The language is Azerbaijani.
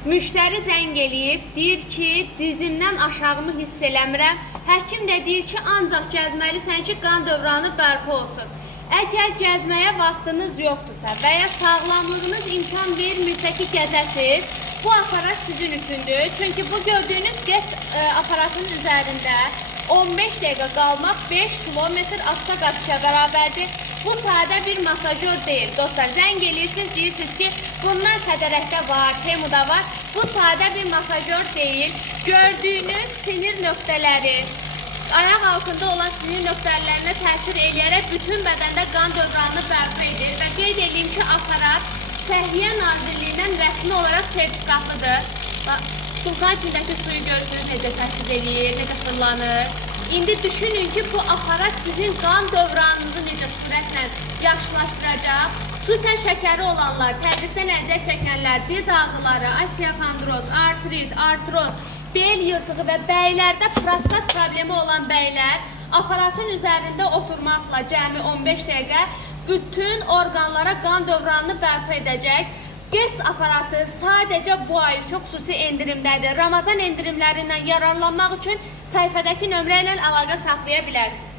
Müştəri zəng eləyib, deyir ki, dizimdən aşağımı hiss eləmirəm. Həkim də deyir ki, ancaq gəzməlisən ki, qan dövranı bərpa olsun. Əgər gəzməyə vaxtınız yoxdursa və ya sağlamlığınız imkan vermirsə ki, gəzəsiz, bu aparat sizin üçündür. Çünki bu gördüyünüz gəz aparatının üzərində 15 dəqiqə qalmaq 5 kilometr asta qaçışa bərabərdir. Bu sadə bir masajör deyil. Dostlar, zəng eləyirsiniz, deyirsiniz ki, bundan Fədərəkdə var, Temuda var. Bu sadə bir masajör deyil. Gördüyünüz sinir nöqtələri, ayaq altında olan sinir nöqtələrinə təsir eləyərək bütün bədəndə qan dövranını bərpa edir. Və qeyd edeyim ki, aparat Səhiyyə Nazirliyindən rəsmi olaraq sertifikatlıdır. Sultan içindəki suyu görürsünüz, necə təsir eləyir, necə fırlanır. İndi düşünün ki, bu aparat sizin qan dövranınızı necə sürətlə yaşlaşdıracaq. Xüsusən şəkəri olanlar, təzyiqdən əziyyət çəkənlər, diz ağrıları, osteokondroz, artrit, artroz, bel yırtığı və bəylərdə prostat problemi olan bəylər aparatın üzərində oturmaqla cəmi 15 dəqiqə bütün orqanlara qan dövranını bərpa edəcək. GETS aparatı sadəcə bu ay çox xüsusi endirimdədir. Ramazan endirimlərindən yararlanmaq üçün səhifədəki nömrə ilə əlaqə saxlaya bilərsiniz.